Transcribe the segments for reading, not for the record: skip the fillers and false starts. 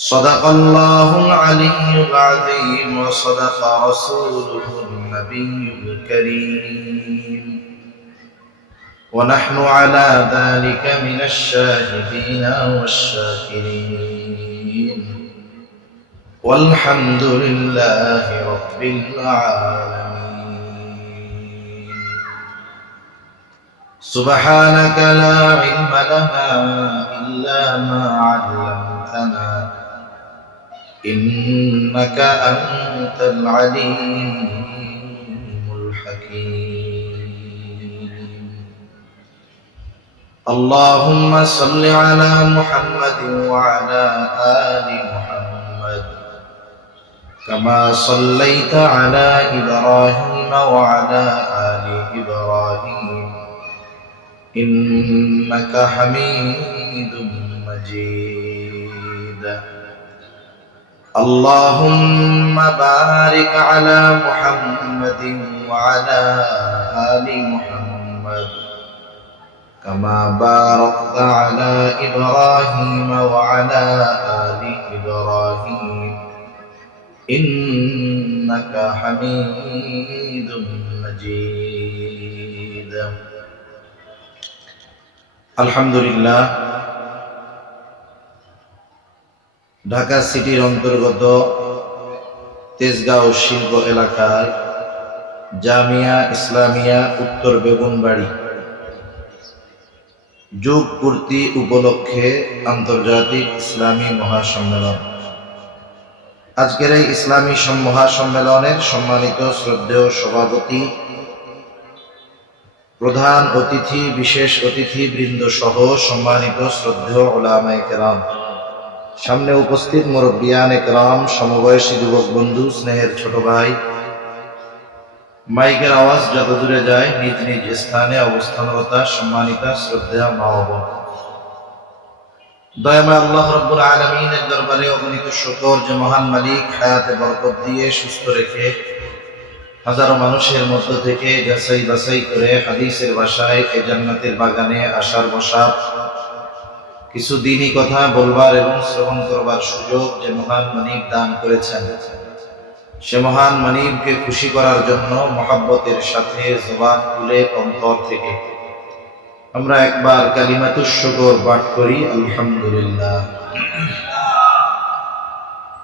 صدق الله العلي العظيم وصدق رسوله النبي الكريم ونحن على ذلك من الشاهدين والشاكرين والحمد لله رب العالمين. سبحانك لا علم لنا إلا ما علمتنا إنك أنت العليم الحكيم. اللهم صل على محمد وعلى آل محمد كما صليت على إبراهيم وعلى آل إبراهيم إنك حميد مجيد. اللهم بارك على محمد وعلى آل محمد كما باركت على إبراهيم وعلى آل إبراهيم إنك حميد مجيد. الحمد لله. ঢাকা সিটির অন্তর্গত তেজগাঁও শিল্প এলাকায় জামিয়া ইসলামিয়া উত্তর বেগুনবাড়ি যুগ পূর্তি উপলক্ষে আন্তর্জাতিক ইসলামী মহাসম্মেলন। আজকের এই ইসলামী মহাসম্মেলনের সম্মানিত শ্রদ্ধেয় সভাপতি, প্রধান অতিথি, বিশেষ অতিথি বৃন্দ সহ সম্মানিত শ্রদ্ধেয় উলামায়ে কেরাম, সামনে উপস্থিত মুরব্বিয়ানে কেরাম, সমবয়সী যুবক বন্ধু, স্নেহের ছোট ভাই, মাইকের আওয়াজ যত দূরে যায় নিজ নিজ স্থানে অবস্থানরত সম্মানিতা শ্রদ্ধেয় মা ও বোন, দয়াময় আল্লাহ রাব্বুল আলামিনের দরবারে অগণিত শুকর যে মহান মালিক হায়াতে বরকত দিয়ে সুস্থ রেখে হাজারো মানুষের মধ্য থেকে যাচাই বাছাই করে হাদিসের ভাষায় এই জান্নাতের বাগানে আসার বসার, কিছু দিনই কথা বলবার এবং শ্রবণ করবার সুযোগ যে মহান মানিব দান করেছেন, সে মহান মানিবকে খুশি করার জন্য মহাব্বতের সাথে জবান খুলে অন্তর থেকে আমরা একবার কালিমাতুশ শুকর পাঠ করি, আলহামদুলিল্লাহ।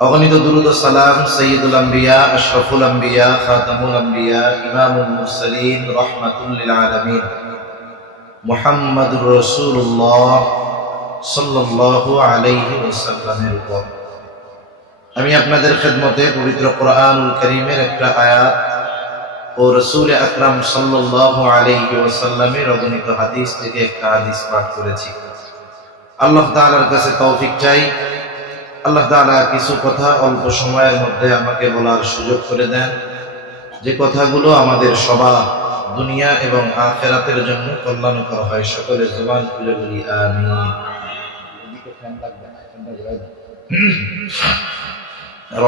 অগণিত দুরূদ ও সালাম সাইয়্যিদুল আম্বিয়া, আশরাফুল আম্বিয়া, খাতামুল আম্বিয়া, ইমামুল মুরসালিন, রাহমাতুল লিল আলামিন মুহাম্মাদুর রাসূলুল্লাহ সাল্লাল্লাহু আলাইহি ওয়াসাল্লামের উপর। আমি আপনাদের খেদমতে পবিত্র কোরআনুল কারীমের একটা আয়াত ও রাসূল আকরাম সাল্লাল্লাহু আলাইহি ওয়াসাল্লামের অগণিত হাদিস থেকে একটা হাদিস পাঠ করেছি। আল্লাহ তাআলার কাছে তৌফিক চাই, আল্লাহ তাআলা কিছু কথা অল্প সময়ের মধ্যে আমাকে বলার সুযোগ করে দেন, যে কথাগুলো আমাদের সবার দুনিয়া এবং আখিরাতের জন্য কল্যাণকর হয়। সকলের জবান খুলে বলি আমিন।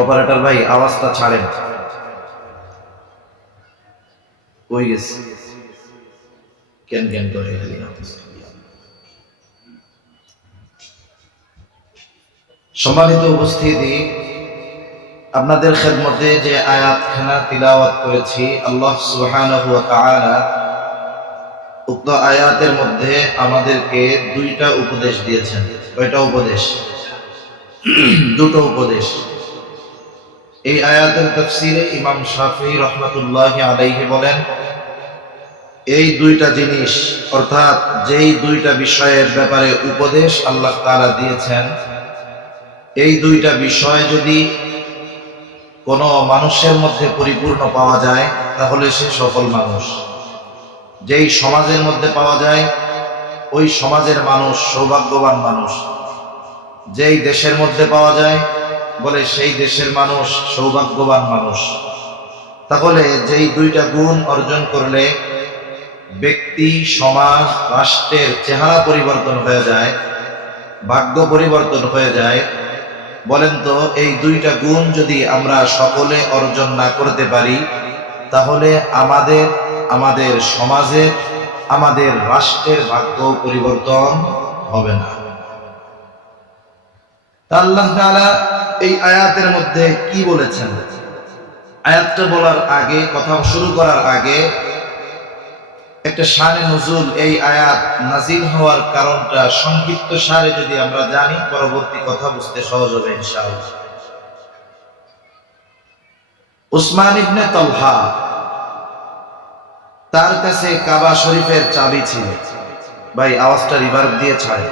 অপারেটর ভাই আওয়াজটা ছাড়েন, কই গেছে কেন কেন করে খালি। সম্মানিত উপস্থিতি, আপনাদের খেদমতে যে আয়াতখানা তিলাওয়াত করেছি, আল্লাহ সুবহানাহু ওয়া তাআলা উক্ত আয়াতের মধ্যে আমাদেরকে দুইটা উপদেশ দিয়েছেন। কয়টা উপদেশ? দুটো উপদেশ। এই আয়াতের তাফসীরে ইমাম শাফিঈ রাহমাতুল্লাহি আলাইহি বলেন, এই দুইটা জিনিস অর্থাৎ যেই দুইটা বিষয়ের ব্যাপারে উপদেশ আল্লাহ তাআলা দিয়েছেন, এই দুইটা বিষয় যদি কোনো মানুষের মধ্যে পরিপূর্ণ পাওয়া যায় তাহলে সে সফল মানুষ। যেই সমাজের মধ্যে পাওয়া যায় ওই সমাজের মানুষ সৌভাগ্যবান মানুষ। যেই দেশের মধ্যে পাওয়া যায় বলে সেই দেশের মানুষ সৌভাগ্যবান মানুষ। তাহলে যেই দুইটা গুণ অর্জন করলে ব্যক্তি, সমাজ, রাষ্ট্রের চেহারা পরিবর্তন হয়ে যায়, ভাগ্য পরিবর্তন হয়ে যায়, বলেন তো এই দুইটা গুণ যদি আমরা সকলে অর্জন না করতে পারি তাহলে আমাদের সমাজের, আমাদের রাষ্ট্রের ভাগ্য পরিবর্তন হবে না। তা আল্লাহ তাআলা এই আয়াতের মধ্যে কি বলেছেন? আয়াতটা বলার আগে, কথা শুরু করার আগে একটা শানে নুজুল, এই আয়াত নাজিল হওয়ার কারণটা সংক্ষিপ্ত সারে যদি আমরা জানি, পরবর্তী কথা বুঝতে সহজ হবে ইনশাআল্লাহ। উসমান ইবনে তালহা, তার কাছে কাবা শরীফের চাবি ছিল। ভাই আওয়াজটা রিভার্ব দিয়ে ছাড়ে,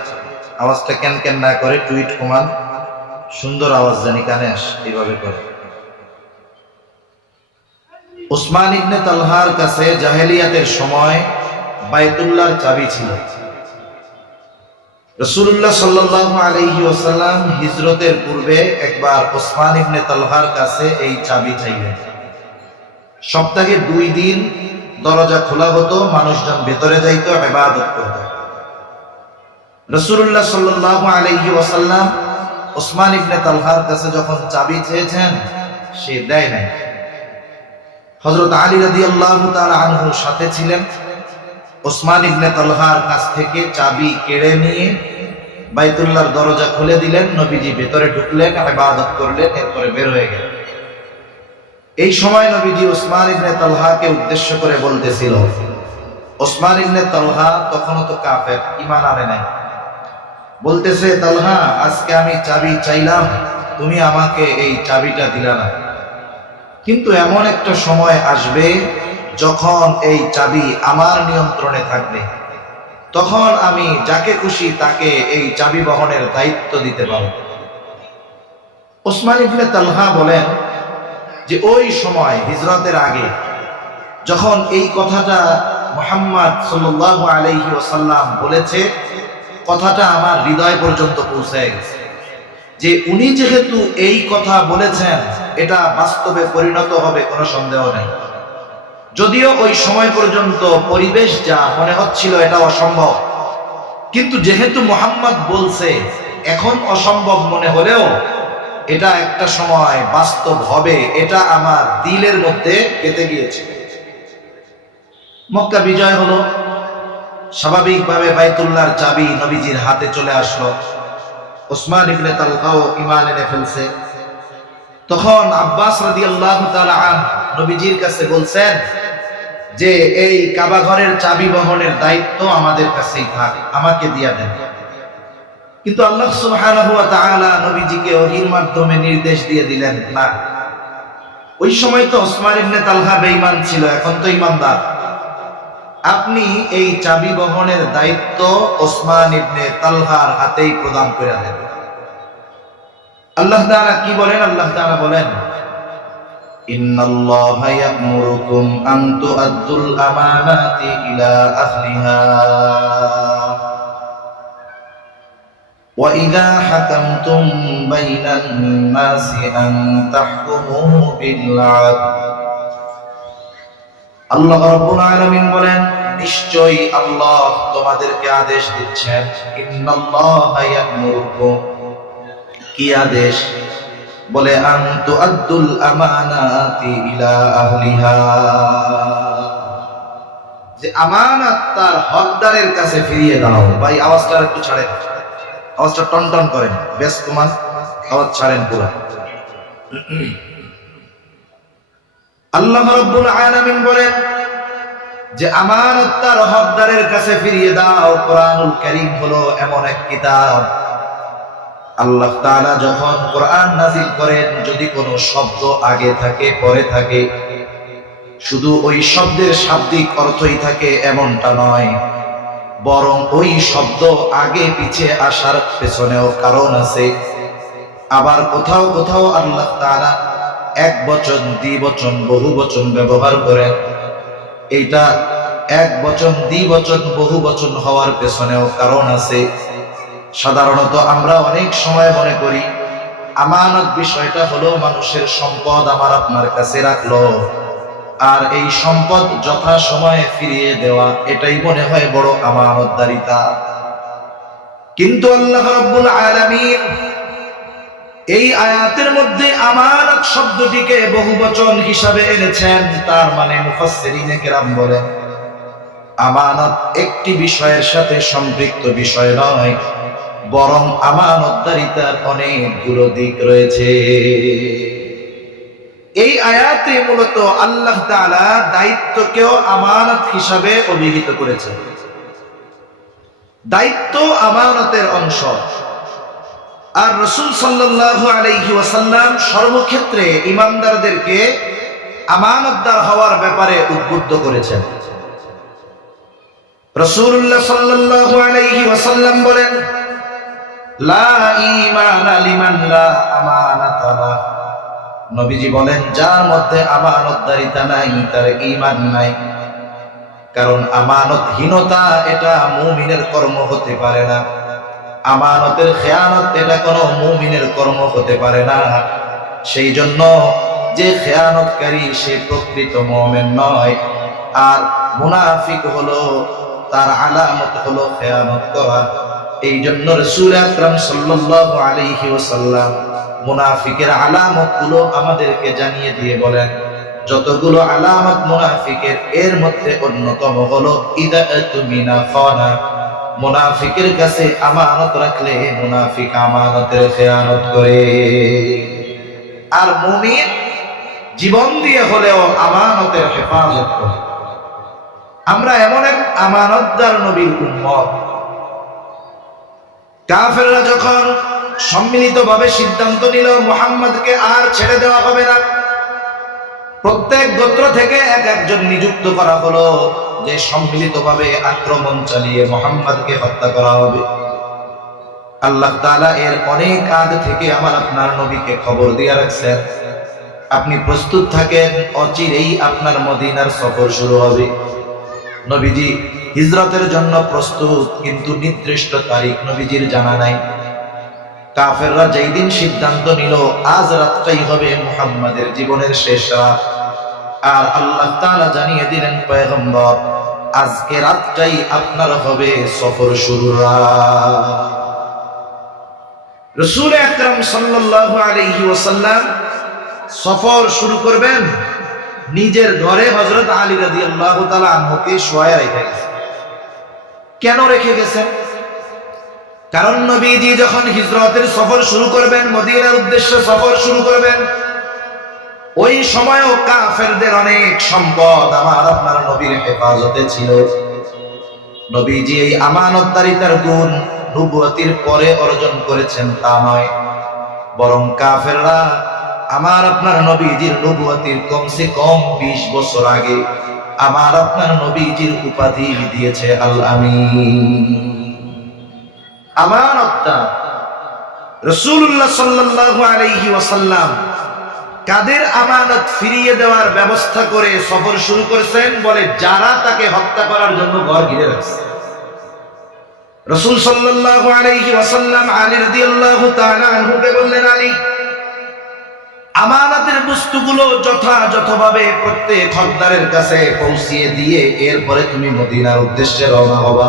আওয়াজটা কেন কেন না করে টুইট কমান, সুন্দর আওয়াজ জানি কানে আস, এইভাবে করে। উসমান ইবনে তালহার কাছে জাহেলিয়াতের সময় বাইতুল্লাহর চাবি ছিল। রাসূলুল্লাহ সাল্লাল্লাহু আলাইহি ওয়াসাল্লাম হিজরতের পূর্বে একবার উসমান ইবনে তালহার কাছে এই চাবি চাইলেন। সপ্তাহে 2 দিন দরজা খোলা হতো, মানুষজন ভেতরে যাইতো, ইবাদত করত। রাসূলুল্লাহ সাল্লাল্লাহু আলাইহি ওয়াসাল্লাম উসমান ইবনে তালহার কাছে যখন চাবি চেয়েছেন, সে দেয় নাই। হযরত আলী রাদিয়াল্লাহু তাআলা আনহু সাথে ছিলেন। উসমান ইবনে তালহার কাছ থেকে চাবি কেড়ে নিয়ে বাইতুল্লাহর দরজা খুলে দিলেন। নবীজি ভেতরে ঢুকলেন, ইবাদত করলেন, এরপরে বের হয়ে গেলেন। এই সময় নবীজি উসমান ইবনে তালহাকে উদ্দেশ্য করে বলতেছিল, উসমান ইবনে তালহা তখনও তো কাফের, ঈমান আনে নাই। বলতেছে, তালহা, আজকে আমি চাবি চাইলাম, তুমি আমাকে এই চাবিটা দিলা না, কিন্তু এমন একটা সময় আসবে যখন এই চাবি আমার নিয়ন্ত্রণে থাকবে, তখন আমি যাকে খুশি তাকে এই চাবি বহনের দায়িত্ব দিতে পারব। উসমান ইবনে তালহা বলেন যে ওই সময় হিজরতের আগে যখন এই কথাটা মুহাম্মদ সাল্লাল্লাহু আলাইহি ওয়াসাল্লাম বলেছে, কথাটা আমার হৃদয় পর্যন্ত পৌঁছে গেছে, যে উনি যেহেতু এই কথা বলেছেন, এটা বাস্তবে পরিণত হবে, কোনো সন্দেহ নেই। যদিও ওই সময় পর্যন্ত পরিবেশ যা মনে হচ্ছিল এটা অসম্ভব, কিন্তু যেহেতু মুহাম্মদ বলছে, এখন অসম্ভব মনে হলেও এটা একটা সময় বাস্তব হবে, এটা আমার দিলের মধ্যে গেঁথে গিয়েছে। মক্কা বিজয় হলো, স্বাভাবিকভাবে বাইতুল্লাহর চাবি নবীজির হাতে চলে আসলো। উসমান ইবনে তালহাও ঈমান এনে ফেলছে। তখন আব্বাস রাদিয়াল্লাহু তাআলা আনহু নবীজির কাছে বলছেন যে এই কাবা ঘরের চাবি বহনের দায়িত্ব আমাদের কাছেই থাক, আমাকে দিয়া দেন। কিন্তু আল্লাহ সুবহানাহু ওয়া তাআলা নবীজিকে ওহীর মাধ্যমে নির্দেশ দিয়ে দিলেন, না, ওই সময় তো উসমান ইবনে তালহা বেঈমান ছিল, এখন তো ঈমানদার, আপনি এই চাবি বহনের দায়িত্ব উসমান ইবনে তালহার হাতেই প্রদান করে দেন। আল্লাহ তাআলা কি বলেন? আল্লাহ তাআলা বলেন, ইন্নাল্লাহা ইয়া'মুরুকুম আন তু'আদ্দুল আমানাতি ইলা আহলিহা ওয়া ইযা হাকামতুম বাইনান নাসি আন তাহকুমু বিল আদল। আল্লাহ রাব্বুল আলামিন বলেন, নিশ্চয়ই আল্লাহ তোমাদেরকে আদেশ দিচ্ছেন। ইন্নাল্লাহা ইয়া'মুরুকুম, কি আদেশ? বলে, আন তু'আদ্দুল আমানাতি ইলা আহলিহা, যে আমানত তার হকদারের কাছে ফিরিয়ে দাও। ভাই আওয়াজটা একটু ছাড়েন, আওয়াজটা টনটন করেন, বেশ তোমার আওয়াজ ছাড়েন পুরো। আল্লাহ রাব্বুল আলামিন বলেন যে আমানত তার হকদারের কাছে ফিরিয়ে দাও। কোরআনুল কারীম হলো এমন এক কিতাব, আল্লাহ তাআলা যখন কোরআন নাযিল করেন, যদি কোনো শব্দ আগে থাকে পরে থাকে, শুধু ওই শব্দের শাব্দিক অর্থই থাকে এমনটা নয়, বরং ওই শব্দ আগে পিছে আসার পেছনেও কারণ আছে। আবার কোথাও কোথাও আল্লাহ তাআলা এক বচন, দ্বিবচন, বহু বচন ব্যবহার করেন। এইটা এক বচন, দ্বিবচন, বহু বচন হওয়ার পেছনেও কারণ আছে। সাধারণত আমরা অনেক সময় মনে করি আমানত বিষয়টা হলো মানুষের সম্পদ আমার আপনার কাছে রাখলো, আর এই সম্পদ যথা সময়ে ফিরিয়ে দেওয়া, এটাই মনে হয় বড় আমানতদারিতা। কিন্তু আল্লাহ রাব্বুল আলামিন এই আয়াতের মধ্যে আমানত শব্দটিকে বহুবচন হিসাবে এনেছেন। তার মানে মুফাসসিরিনে কেরাম বলেন, আমানত একটি বিষয়ের সাথে সম্পৃক্ত বিষয় নয়, বরং আমানতদারিতার অনেকগুলো দিক রয়েছে। এই আয়াতে মূলত আল্লাহ তাআলা দায়িত্বকেও আমানত হিসাবে অভিহিত করেছেন। দায়িত্ব আমানতের অংশ। আর রাসূল সাল্লাল্লাহু আলাইহি ওয়াসাল্লাম সর্বক্ষেত্রে ঈমানদারদেরকে আমানতদার হওয়ার ব্যাপারে উদ্বুদ্ধ করেছেন। রাসূলুল্লাহ সাল্লাল্লাহু আলাইহি ওয়াসাল্লাম বলেন, লা ঈমানা লিমান লা আমানাতা লাহ। নবীজি বলেন, যার মধ্যে আমানতদারিতা নাই তার ঈমান নাই। কারণ আমানতহীনতা এটা মুমিনের কর্ম হতে পারে না। আমানতের খেয়ানত এটা কোনো মুমিনের কর্ম হতে পারে না। সেই জন্য যে খেয়ানতকারী সে প্রকৃত মুমিন নয়। আর মুনাফিক হলো, তার আলামত হলো খেয়ানত করা। এই জন্য রাসূল আকরাম সাল্লাল্লাহু আলাইহি ওয়াসাল্লাম মুনাফিকের আলামতগুলো আমাদেরকে জানিয়ে দিয়ে বলেন, যতগুলো আলামত মুনাফিকের, এর মধ্যে অন্যতম হলো ইদা তুমিনা খানা। মুনাফিকের কাছে আমানত রাখলে মুনাফিক আমানতের খেয়ানত করে। আর মুমিন জীবন দিয়ে হলেও আমানতের হেফাজত করে। আমরা এমন এক আমানতদার নবীর উম্মত। কাফেররা যখন সম্মিলিতভাবে সিদ্ধান্ত নিল মুহাম্মদকে আর ছেড়ে দেওয়া হবে না, প্রত্যেক গোত্র থেকে একজন নিযুক্ত করা হলো যে সম্মিলিতভাবে আক্রমণ চালিয়ে মুহাম্মদকে হত্যা করা হবে। আল্লাহ তাআলা এর অনেক আগে থেকে আমার আপনার নবীকে খবর দিয়ে রাখছেন, আপনি প্রস্তুত থাকেন, অচিরেই আপনার মদিনার সফর শুরু হবে। নবীজি হিজরতের জন্য প্রস্তুত, কিন্তু নির্দিষ্ট তারিখ নবীজির জানা নাই। কাফেররা যেই দিন সিদ্ধান্ত নিল আজ রাতটাই হবে মুহাম্মাদের জীবনের শেষ রাত, আর আল্লাহ তাআলা জানিয়ে দিলেন, পয়গম্বর আজকে রাতটাই আপনার হবে সফর শুরুর রাত। রাসূল আকরাম সাল্লাল্লাহু আলাইহি ওয়াসাল্লাম সফর শুরু করবেন নিজের ঘরে হযরত আলী রাদিয়াল্লাহু তাআলা আনহুকে শোয়ায় রেখে গেছেন। কেন রেখে গেছেন? কারণ নবীজি যখন হিজরতের সফর শুরু করবেন, মদিনার উদ্দেশ্যে সফর শুরু করবেন, ওই সময়ও কাফেরদের অনেক সম্পদ আমার আপনার নবীর হেফাজতে ছিল। নবীজি এই আমানতদারিতার গুণ নবুয়তির পরে অর্জন করেছেন তা নয়, বরং কাফেররা আমার আপনার নবীজির নবুয়তির কমসে কম 20 বছর আগে আমার আপনার নবীজির উপাধি দিয়েছে আল আমিন। আমানতদার রাসূলুল্লাহ সাল্লাল্লাহু আলাইহি ওয়াসাল্লাম কাদের আমানত ফিরিয়ে দেওয়ার ব্যবস্থা করে সফর শুরু করেছেন? বলে যারা তাকে হত্যা করার জন্য ঘর ঘিরে রাখছে। রাসূল সাল্লাল্লাহু আলাইহি ওয়াসাল্লাম আলী রাদিয়াল্লাহু তাআলা আনহুকে বললেন, আলী, আমানতের বস্তুগুলো যথাযথভাবে প্রত্যেক হকদারের কাছে পৌঁছিয়ে দিয়ে এরপরে তুমি মদিনার উদ্দেশ্যে রওনা হবা।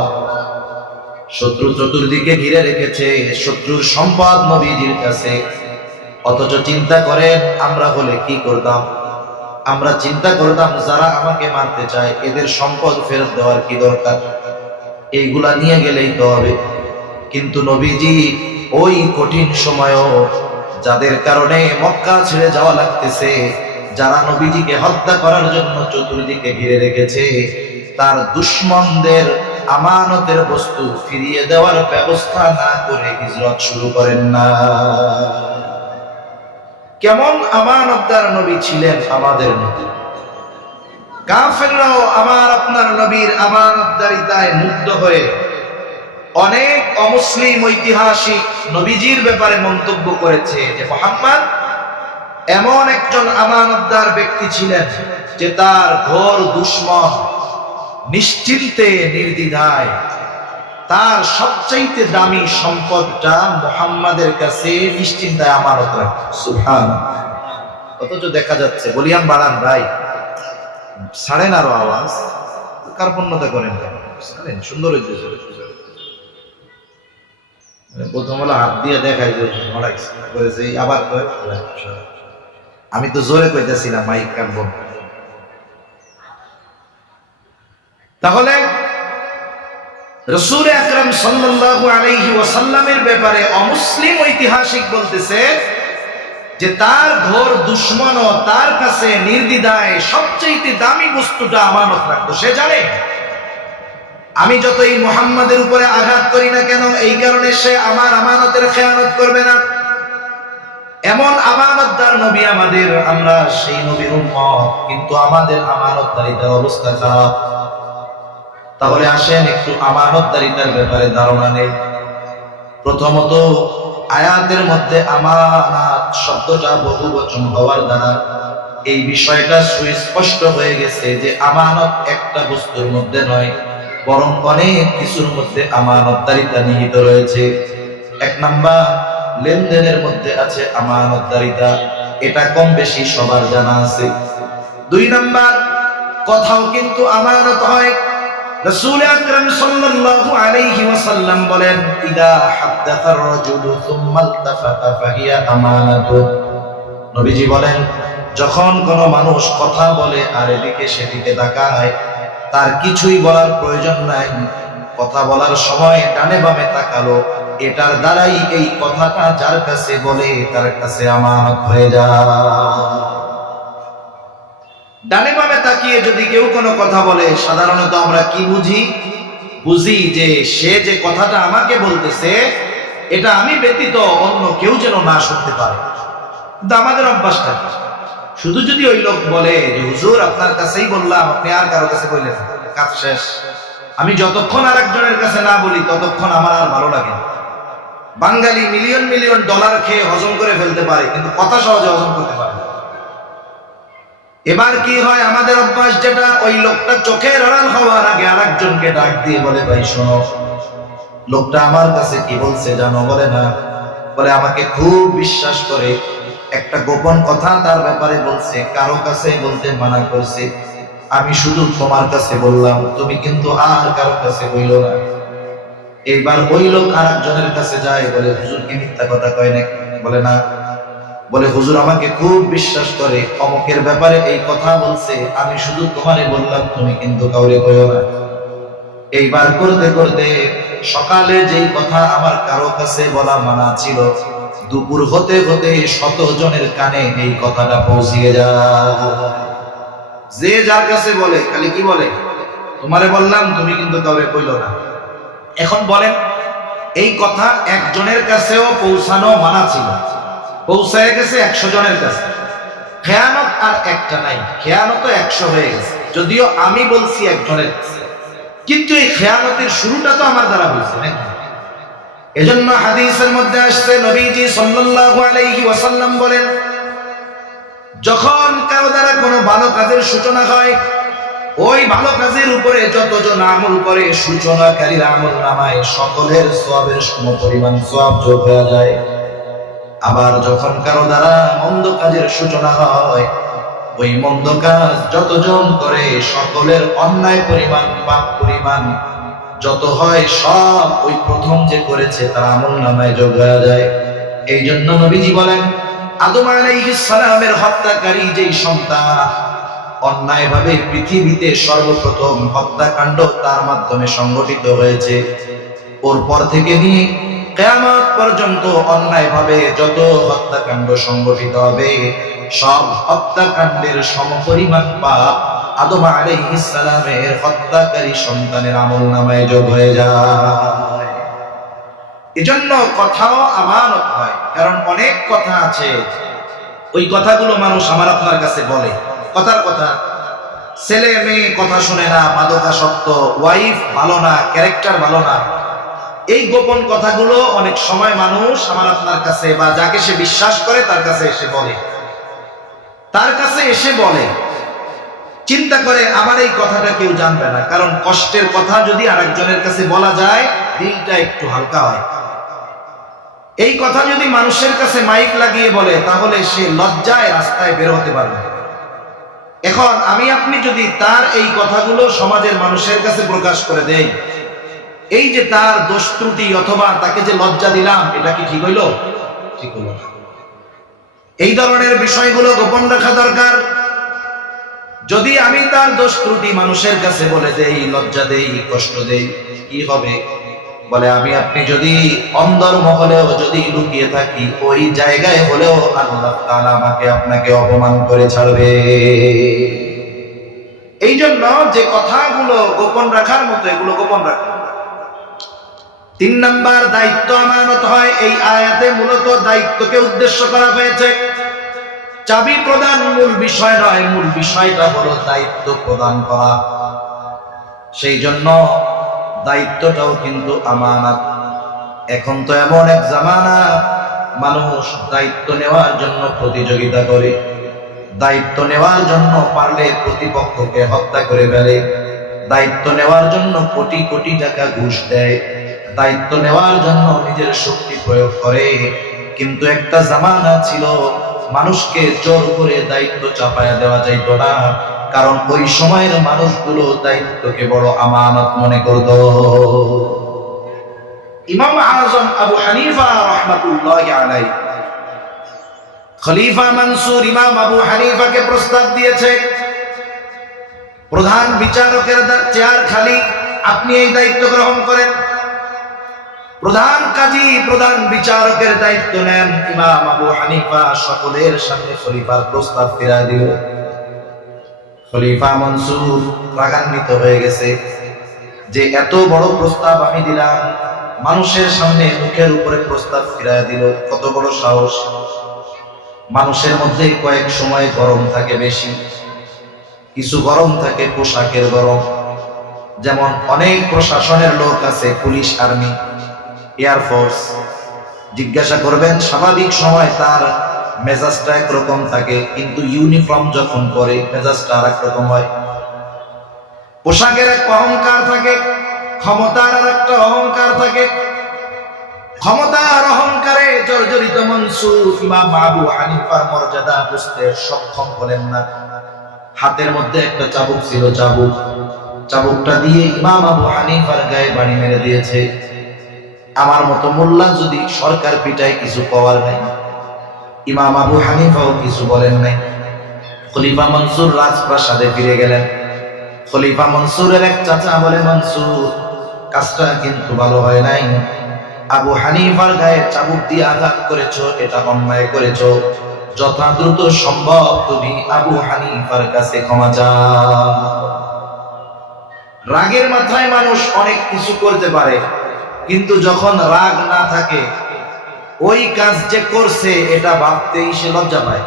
শত্রু চতুর্দিকে ঘিরে রেখেছে, শত্রুর সম্পদ নবীজির কাছে। অথচ চিন্তা করেন আমরা হলে কি করতাম? আমরা চিন্তা করতাম যারা আমাকে মারতে চায় এদের সম্পদ ফেরত দেওয়ার কি দরকার, এইগুলা নিয়ে গেলেই তো হবে। কিন্তু নবীজি ওই কঠিন সময়ও যাদের কারণে মক্কা ছেড়ে যাওয়া লাগতেছে, যারা নবীজিকে হত্যা করার জন্য চতুর্দিকে ঘিরে রেখেছে, তার দুশমনদের আমানতের বস্তু ফিরিয়ে দেওয়ার ব্যবস্থা না করে হিজরত শুরু করেন না। কেমন আমানতদার নবী ছিলেন আমাদের নবী! কাফেররাও আমার আপনার নবীর আমানতদারিতায় মুগ্ধ হয়ে অনেক অমুসলিম ঐতিহাসিক নবীজির ব্যাপারে মন্তব্য করেছে যে মুহাম্মদ এমন একজন আমানতদার ব্যক্তি ছিলেন যে তার ঘোর দুশমন নিশ্চিন্তে নির্দ্বিধায় তার সবচাইতে দামি সম্পদটা মুহাম্মাদের কাছে নিশ্চিন্তায় আমানত রাখে। সুবহানাল্লাহ। অথচ দেখা যাচ্ছে, বলিয়ান বাড়ান ভাই, ছাড়েন আরো আওয়াজ, কার্পণ্যতা করেন কেন? ছাড়েন, সুন্দর হয়েছে। প্রথম হলো হাত দিয়ে দেখাই যে করেছে, আবার আমি তো জোরে কইতেছি না, মাইক কাটবো। তাহলে রাসূল আকরাম সাল্লাল্লাহু আলাইহি ওয়াসাল্লামের ব্যাপারে অমুসলিম ঐতিহাসিক বলতেছে যে তার ঘোর দুশমনও তার কাছে নির্দ্বিধায় সবচেয়ে দামি বস্তুটা আমানত রাখতো। সে জানে আমি যতই মুহাম্মাদের উপরে আঘাত করি না কেন, এই কারণে সে আমার আমানতের খেয়ানত করবে না। এমন আমানতদার নবী আমাদের, আমরা সেই নবীর উম্মত, কিন্তু আমাদের আমানতদারিতার অবস্থা খারাপ। তাহলে আসেন একটু আমানতদারিতার ব্যাপারে ধারণা নেই। প্রথমত, আয়াতের মধ্যে আমানাত শব্দটা বহুবচন হওয়ার দ্বারা এই বিষয়টা সুস্পষ্ট হয়ে গেছে যে আমানত একটা বস্তুর মধ্যে নয়, বরং অনেক কিছুর মধ্যে আমানতদারিতা নিহিত রয়েছে। এক নাম্বার, লেনদেনের মধ্যে আছে আমানতদারিতা, এটা কম বেশি সবার জানা আছে। দুই নাম্বার, কথাও কিন্তু আমানত হয়। রাসূল আকরাম সাল্লাল্লাহু আলাইহি ওয়াসাল্লাম বলেন, ইদা হাদাসার রাজুলু সুম্মা ইলতাফাতা ফাহিয়া আমানাতু। নবীজি বলেন, যখন কোন মানুষ কথা বলে আর এদিকে সেদিকে তাকায়, তার কিছুই বলার প্রয়োজন নাই, কথা বলার সময় ডানে বামে তাকালো, এটার দ্বারাই এই কথাটা যার কাছে বলে তার কাছে আমানত হয়ে যায়। ডানে বামে তাকিয়ে যদি কেউ কোনো কথা বলে, সাধারণত আমরা কি বুঝি যে সে যে কথাটা আমাকে বলতেছে এটা আমি ব্যতীত অন্য কেউ যেন না শুনতে পারে। কিন্তু আমাদের অভ্যাসটা শুধু যদি ওই লোক বলে যে হুজুর আপনার কাছেই বললাম, আপনি আর কারো কাছে বললেন, কাজ শেষ। আমি যতক্ষণ আরেকজনের কাছে না বলি ততক্ষণ আমার আর ভালো লাগে না। বাঙালি মিলিয়ন মিলিয়ন ডলার খেয়ে হজম করে ফেলতে পারে, কিন্তু কথা সহজে হজম করতে পারে না। এবার কি হয়, আমাদের অভ্যাস যেটা, ওই লোকটা চোখের আড়াল হওয়ার আগে আরেকজনকে ডাক দিয়ে বলে, ভাই শোনো, লোকটা আমার কাছে কি বলছে জানো? বলে না। বলে আমাকে খুব বিশ্বাস করে, একটা গোপন কথা তার ব্যাপারে বলছে, কারো কাছে বলতে মানা করছে, আমি শুধু তোমার কাছে বললাম, তুমি কিন্তু আর কারো কাছে বইল না। এইবার ওই লোক আরেকজনের কাছে যায়, বলে হুজুর কি মিথ্যা কথা কয় নাকি? বলে না। বলে হুজুর আমাকে খুব বিশ্বাস করে, অমুকের ব্যাপারে এই কথা বলছে, আমি শুধু তোমারে বললাম, তুমি কিন্তু কাউরে কইও না। এইবার করতে করতে সকালে যেই কথা আমার কারো কাছে বলা মানা ছিল, দুপুর হতে হতে 100 জনের কানে এই কথাটা পৌঁছিয়ে যায়। যে যার কাছে বলে খালি কি বলে, তোমারে বললাম, তুমি কিন্তু কাউরে কইল না। এখন বলেন, এই কথা একজনের কাছেও পৌঁছানো মানা ছিল, পৌঁছায় গেছে 100 জনের কাছে। খেয়ানত আর একটা নাই, খেয়ানত 100 হয়ে গেছে। যদিও আমি বলছি একজনের কাছে, কিন্তু এই খেয়ানতের শুরুটা তো আমার দ্বারা হয়েছে নাকি? এজন্য হাদিসের মধ্যে আসছে, নবীজি সাল্লাল্লাহু আলাইহি ওয়াসাল্লাম বলেন, যখন কারো দ্বারা কোনো ভালো কাজের সূচনা হয়, ওই ভালো কাজের উপরে যতজন আমল করে, সূচনাকারীর আমলনামায় সকলের সওয়াবের সমপরিমাণ সওয়াব যোগ হয়ে যায়। আবার যখন কারো দ্বারা মন্দ কাজের সূচনা হয়, ওই মন্দ কাজ যতজন করে সকলের অন্যায় পরিমাণ, পাপ পরিমাণ যত হয়, সব ওই প্রথম যে করেছে তার আমলনামায় যোগ হয়ে যায়। এই জন্য নবীজি বলেন, আদম আলাইহিস সালামের হত্যাকারী যেই সন্তান, অন্যায়ভাবে পৃথিবীতে সর্বপ্রথম হত্যাকাণ্ড তার মাধ্যমে সংগঠিত হয়েছে, ওর পর থেকে নিয়ে কিয়ামত পর্যন্ত অন্যায়ভাবে যত হত্যাকাণ্ড সংগঠিত হবে, সব হত্যাকাণ্ডের সমপরিমাণ পাপ আদম আলাইহিস সালামের হত্যাকারী সন্তানের আমলনামায় যোগ হয়ে যায়। এজন্য কথাও আমানত হয়, কারণ অনেক কথা আছে, ওই কথাগুলো মানুষ আমার আপনার কাছে বলে, কথার কথা, ছেলে মেয়ে কথা শুনে না, মাদকাসক্ত, ওয়াইফ ভালো না, ক্যারেক্টার ভালো না, এই গোপন কথাগুলো অনেক সময় মানুষ আমার আপনার কাছে বা যাকে সে বিশ্বাস করে তার কাছে এসে বলে। তার কাছে এসে বলে, চিন্তা করে আমার এই কথাটা কেউ জানবে না, কারণ কষ্টের কথা যদি আরেকজনের কাছে বলা যায়, দিলটা একটু হালকা হয়। এই কথা যদি মানুষের কাছে মাইক লাগিয়ে বলে, তাহলে সে লজ্জায় রাস্তায় বের হতে পারবে। এখন আমি আপনি যদি তার এই কথাগুলো সমাজের মানুষের কাছে প্রকাশ করে দেই, এই যে তার দোষ ত্রুটি অথবা তাকে যে লজ্জা দিলাম, এটা কি ঠিক হইল? ঠিক হইল। এই ধরনের বিষয়গুলো গোপন রাখা দরকার। যদি আমি তার দোষ ত্রুটি মানুষের কাছে বলে দেই, লজ্জা দেই, কষ্ট দেই, কি হবে? বলে আমি আপনি যদি অন্দর মহলেও যদি লুকিয়ে থাকি, ওই জায়গায় হলেও আল্লাহ তাআলা আমাকে আপনাকে অপমান করে ছাড়বে। এই জন্য যে কথাগুলো গোপন রাখার মতো এগুলো গোপন রাখা। 3 নাম্বার দায়িত্ব আমানত হয়। এই আয়াতে মূলত দায়িত্বকে উদ্দেশ্য করা হয়েছে। চাবি প্রদান মূল বিষয় নয়, মূল বিষয়টা হলো দায়িত্ব প্রদান করা। সেই জন্য দায়িত্বটাও কিন্তু আমানত। এখন তো এমন এক জামানা, মানুষ দায়িত্ব নেওয়ার জন্য প্রতিযোগিতা করে, দায়িত্ব নেওয়ার জন্য পারলে প্রতিপক্ষকে হত্যা করে ফেলে, দায়িত্ব নেওয়ার জন্য কোটি কোটি টাকা ঘুষ দেয়, দায়িত্ব নেওয়ার জন্য নিজের শক্তি প্রয়োগ করে। কিন্তু একটা জামানা ছিল মানুষকে জোর করে দায়িত্ব চাপায়া দেওয়া যাইত না, কারণ ওই সময়ের মানুষগুলো দায়িত্বকে বড় আমানত মনে করত। ইমাম আযম আবু হানিফা রাহমাতুল্লাহি আলাইহি খলিফা মনসুর ইমাম আবু হানিফাকে প্রস্তাব দিয়েছে, প্রধান বিচারকের চেয়ার খালি, আপনি এই দায়িত্ব গ্রহণ করেন। প্রধান কাজী প্রধান বিচারকের দায়িত্ব নেন। ইমাম আবু হানিফা সকলের সামনে খলিফার প্রস্তাব ফিরিয়ে দিল। খলিফা মনসুর রাগান্বিত হয়ে গেছে যে এত বড় প্রস্তাব আমি দিলাম, মানুষের সামনে মুখের উপরে প্রস্তাব ফিরিয়ে দিল, কত বড় সাহস। মানুষের মধ্যে কয়েক সময় গরম থাকে বেশি, কিছু গরম থাকে পোশাকের গরম। যেমন অনেক প্রশাসনের লোক আছে, পুলিশ, আর্মি, এয়ারফোর্স, জিজ্ঞাসা করবেন স্বাভাবিক সময় তার মেজাজটা একরকম থাকে, কিন্তু ইউনিফর্ম যখন পরে মেজাজটা আর একরকম হয়। পোশাকের এক অহংকার থাকে, ক্ষমতার আর একটা অহংকার থাকে। ক্ষমতার অহংকারে জর্জরিত মনসুর ইমাম আবু হানিফার মর্যাদা বুঝতে সক্ষম হলেন না। হাতের মধ্যে একটা চাবুক ছিল, চাবুকটা দিয়ে ইমাম আবু হানিফার গায়ে বাড়ি মেরে দিয়েছে। আমার মতো মোল্লা যদি সরকার পিটায় কিছু পাওয়ার নাই, ইমাম আবু হানিফাও কিছু বলেন নাই। খলিফা মনসুর রাজপ্রাসাদে ফিরে গেলেন। খলিফা মনসুরের এক চাচা বলে, মনসুর, কাজটা কিন্তু ভালো হয় নাই, আবু হানিফার গায়ে চাবুক দিয়ে আঘাত করেছো, এটা অন্যায় করেছো, যথাদ্রুত সম্ভব তুমি আবু হানিফার কাছে ক্ষমা চাও। রাগের মাথায় মানুষ অনেক কিছু করতে পারে, কিন্তু যখন রাগ না থাকে, ওই কাজ যে করছে এটা ভাবতেই সে লজ্জা পায়।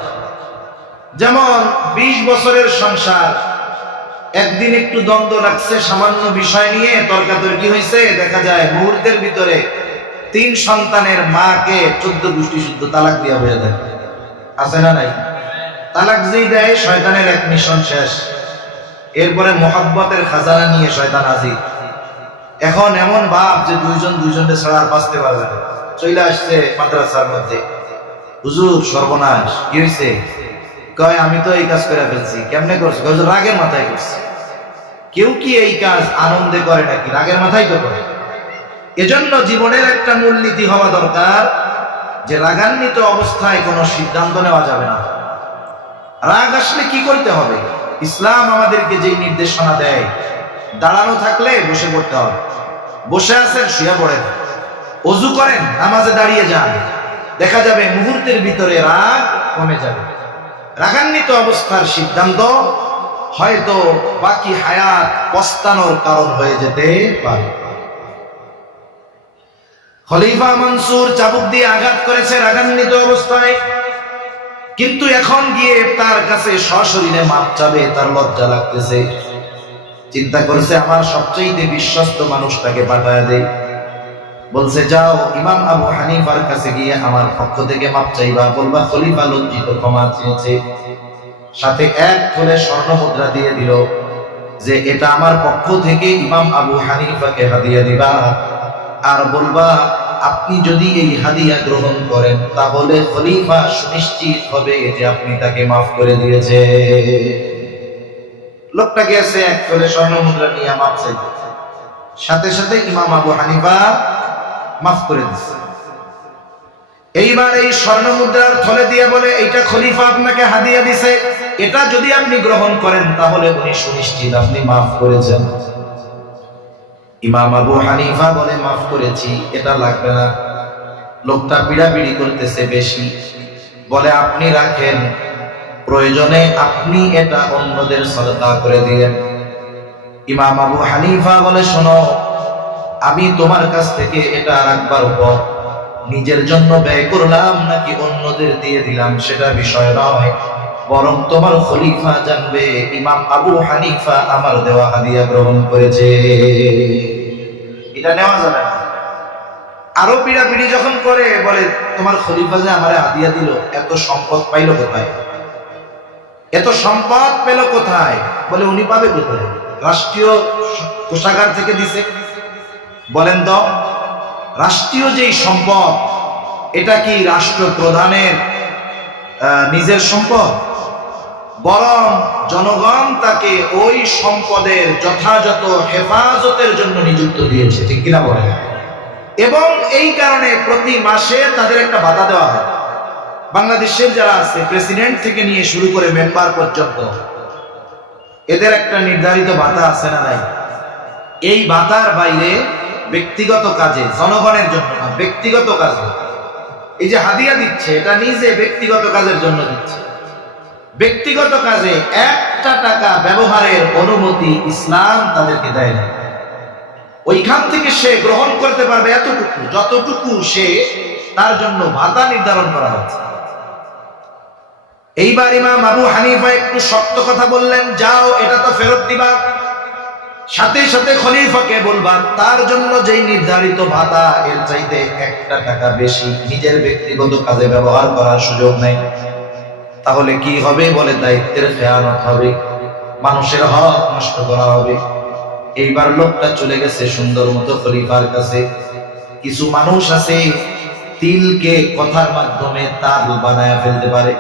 যেমন 20 বছরের সংসার, একদিন একটু দ্বন্দ্ব লাগছে সামান্য বিষয় নিয়ে, তর্কাতর্কি হয়েছে, দেখা যায় মুহূর্তের ভিতরে 3 সন্তানের মাকে 14 গোষ্ঠী শুদ্ধ তালাক দিয়া হয়ে যায়। আছে না নাই? তালাক যেই দেয়, শয়তানের এক মিশন শেষ। এরপরে মোহাব্বতের খাজানা নিয়ে শয়তান হাজির। এখন এমন ভাব যে দুইজনকে ছাড়া আর বাঁচতে পারবে না। চলে আসছে মাদ্রাসার মধ্যে, হুজুর সর্বনাশ, কি হয়েছে? কয় আমি তো এই কাজ করে ফেলছি। কেমনে করছি? রাগের মাথায় করছি। কেউ কি এই কাজ আনন্দে করে নাকি? রাগের মাথায় তো করে। এজন্য জীবনের একটা মূলনীতি হওয়া দরকার যে রাগান্বিত অবস্থায় কোনো সিদ্ধান্ত নেওয়া যাবে না। রাগ আসলে কি করতে হবে? ইসলাম আমাদেরকে যেই নির্দেশনা দেয়, দাঁড়ানো থাকলে বসে পড়তে হবে, বসে আছেন শুয়ে পড়েন, ওযু করেন, নামাজে দাঁড়িয়ে যান, দেখা যাবে মুহূর্তের ভিতরে রাগ কমে যাবে। রাগান্বিত অবস্থার সিদ্ধান্ত হয়তো বাকি হায়াত পস্তানোর কারণ হয়ে যেতে পারে। খলিফা মনসুর চাবুক দিয়ে আঘাত করেছে রাগান্বিত অবস্থায়, কিন্তু এখন গিয়ে তার কাছে সশরীরে মাপ চাবে, তার লজ্জা লাগতেছে। চিন্তা করেছে আমার সবচেয়ে বিশ্বস্ত মানুষটাকে পাঠায় দেই। বলছে যাও ইমাম আবু হানিফার কাছে গিয়ে আমার পক্ষ থেকে মাপ চাইবা, বলবা খলিফা লজ্জিত ক্ষমা চেয়েছে। সাথে 1 তোলা স্বর্ণ মুদ্রা দিয়ে দিল যে এটা আমার পক্ষ থেকে ইমাম আবু হানিফাকে হাদিয়া দিবা, আর বলবা আপনি যদি এই হাদিয়া গ্রহণ করেন তাহলে খলিফা সুনিশ্চিত হবে যে আপনি তাকে মাফ করে দিয়েছে। লোকটা গেছে 1 তোলা স্বর্ণ মুদ্রা নিয়ে মাপ চাইতে, সাথে সাথে ইমাম আবু হানিফা মাফ করে দিচ্ছে। এইবার এই স্বর্ণ মুদ্রার থলে দিয়ে বলে এইটা খলিফা আপনাকে হাদিয়া দিছে, এটা যদি আপনি গ্রহণ করেন তাহলে উনি সুনিশ্চিত আপনি মাফ করেছেন। ইমাম আবু হানিফা বলে মাফ করেছি, এটা লাগবে না। লোকটা পিড়াপিড়ি করতেছে বেশি, বলে আপনি রাখেন, প্রয়োজনে আপনি এটা অন্যদের সদকা করে দিলেন। ইমাম আবু হানিফা বলে শোনো, আমি তোমার কাছ থেকে এটা রাখবার উপর নিজের জন্য ব্যয় করলাম নাকি অন্যদের দিয়ে দিলাম সেটা বিষয় নয়, বরং তোমার খলিফা জানবে ইমাম আবু হানিফা আমার দেওয়া হাদিয়া গ্রহণ করেছে, এটা নেওয়া যাবে না। আরো পিড়াপিড়ি যখন করে, বলে তোমার খলিফা যে আমারে হাদিয়া দিল, এত সম্পদ পাইলো কোথায়, এত সম্পদ পেল কোথায়? বলে উনি পাবে কোথায়, রাষ্ট্রীয় কোষাগার থেকে দিছে। বলেন তো, রাষ্ট্রীয় যেই সম্পদ, এটা কি রাষ্ট্রপ্রধানের নিজের সম্পদ? বরং জনগণ তাকে ওই সম্পদের যথাযথ হেফাজতের জন্য নিযুক্ত দিয়েছে, ঠিক কিনা বলেন? এবং এই কারণে প্রতি মাসে তাদের একটা ভাতা দেওয়া হয়। বাংলাদেশের যারা আছে, প্রেসিডেন্ট থেকে নিয়ে শুরু করে মেম্বার পর্যন্ত, এদের একটা নির্ধারিত ভাতা আছে না নাই? এই ভাতার বাইরে ব্যক্তিগত কাজে, জনগণের জন্য না, ব্যক্তিগত কাজে এই যে হাদিয়া দিচ্ছে, এটা নিজে ব্যক্তিগত কাজের জন্য দিচ্ছে। ব্যক্তিগত কাজে একটা টাকা ব্যবহারের অনুমতি ইসলাম তাদেরকে দেয় না। ওইখান থেকে সে গ্রহণ করতে পারবে এতটুকু, যতটুকু সে তার জন্য ভাতা নির্ধারণ করা হচ্ছে। এইবার ইমাম আবু হানিফা একটু শক্ত কথা বললেন, যাও এটা তো ফেরত দিবা, সাথে সাথে খলিফাকে বলবা তার জন্য যেই নির্ধারিত ভাতা, এর চাইতে একটা টাকা বেশি নিজের ব্যক্তিগত কাজে ব্যবহার করার সুযোগ নেই। তাহলে কি হবে? বলে দায়িত্বের খেয়ানত হবে, মানুষের হক নষ্ট করা হবে। এইবার লোকটা চলে গেছে সুন্দর মতো খলিফার কাছে। কিছু মানুষ আছে তিলকে কথার মাধ্যমে তাল বানায় ফেলতে পারে,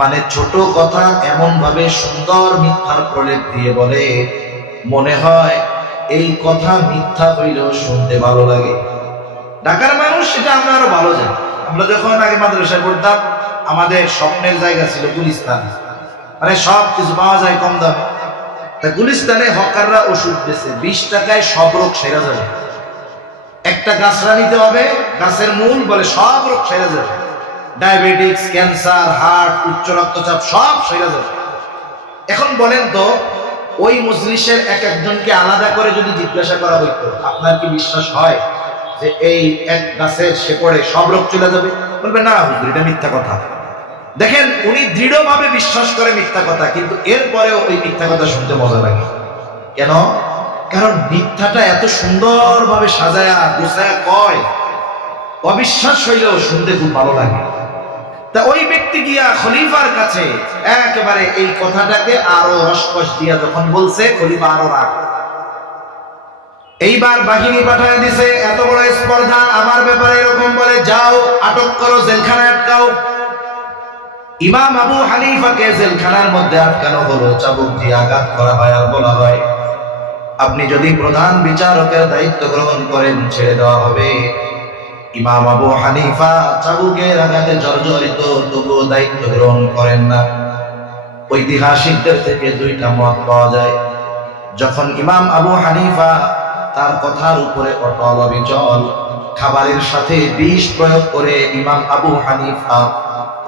মানে ছোট কথা এমন ভাবে সুন্দর মিথ্যার প্রলেপ দিয়ে বলে, মনে হয় এই কথা মিথ্যা হইলেও শুনতে ভালো লাগে। ঢাকার মানুষ সেটা আমরা আরো ভালো জানি। আমরা যখন আগে মাদ্রাসায় পড়তাম, আমাদের স্বপ্নের জায়গা ছিল গুলিস্তান, মানে সব কিছু পাওয়া যায় কম দামে। তা গুলিস্তানে হকাররা ওষুধ দিয়েছে, 20 টাকায় সব রোগ সেরা যাবে। একটা গাছরা নিতে হবে, গাছের মূল, বলে সব রোগ সেরা যাবে, ডায়াবেটিস, ক্যান্সার, হার্ট, উচ্চ রক্তচাপ সব সেরা যাবে। এখন বলেন তো, ওই মজলিসের এক একজনকে আলাদা করে যদি জিজ্ঞাসা করা হইতো, আপনার কি বিশ্বাস হয় যে এই এক গাছের শেকড়ে সব রোগ চলে যাবে? বলবে না হুজুর, এটা মিথ্যা কথা। দেখেন, উনি দৃঢ়ভাবে বিশ্বাস করে মিথ্যা কথা, কিন্তু এরপরেও ওই মিথ্যা কথা শুনতে মজা লাগে। কেন? কারণ মিথ্যাটা এত সুন্দরভাবে সাজায়া গুছায়া কয়, অবিশ্বাস হইলেও শুনতে খুব ভালো লাগে। তা ওই ব্যক্তি গিয়া খলিফার কাছে একেবারে এই কথাটাকে আরো রসকস দিয়া যখন বলছে, খলিফা আরো রাগ। এইবার বাহিনী পাঠায় দিছে, এত বড় স্পর্ধা আমার ব্যাপারে এরকম বলে, যাও আটক করো, জেলখানায় আটকাও। ইমাম আবু হানিফাকে জেলখানার মধ্যে আটকানো হলো, চাবুক দিয়ে আঘাত করা হয়, আর বলা হয় আপনি যদি প্রধান বিচারকের দায়িত্ব গ্রহণ করেন ছেড়ে দেওয়া হবে। ইমাম আবু হানিফা চাবুকের আঘাতে জর্জরিত, তবুও দায়িত্ব গ্রহণ করেন না। ঐতিহাসিকদের থেকে দুইটা মত পাওয়া যায়। যখন ইমাম আবু হানিফা তার কথার উপরে অটল অবিচল, খাবারের সাথে বিষ প্রয়োগ করে ইমাম আবু হানিফা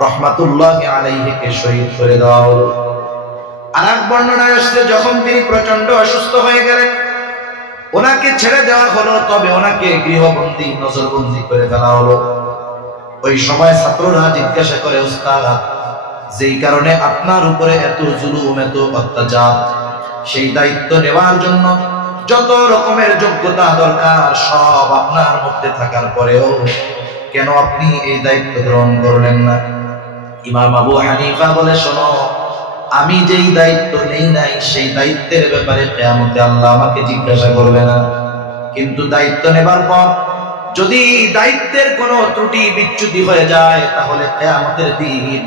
রহমাতুল্লাহি আলাইহিকে শহীদ করে দেওয়া হলো। আর এক বর্ণনায় আসছে, যখন তিনি প্রচন্ড অসুস্থ হয়ে গেলেন, ওনাকে ছেড়ে দেওয়া হলো, তবে ওনাকে গৃহবন্দী, নজরবন্দী করে ফেলা হলো। ওই সময় ছাত্ররা জিজ্ঞাসা করে, উস্তাদ, যেই কারণে আপনার উপরে এত জুলুম, এত অত্যাচার, সেই দায়িত্ব নেওয়ার জন্য যত রকমের যোগ্যতা দরকার সব আপনার মধ্যে থাকার পরেও কেন আপনি এই দায়িত্ব গ্রহণ করলেন না? ইমাম আবু হানিফা বলে, শোনো, আমি যেই দায়িত্ব নেই নাই সেই দায়িত্বের ব্যাপারে কিয়ামতে আল্লাহ আমাকে জিজ্ঞাসা করবে না, কিন্তু দায়িত্ব নেবার পর যদি দায়িত্বের কোনো ত্রুটি বিচ্যুতি হয়ে যায়, তাহলে কিয়ামতের দিন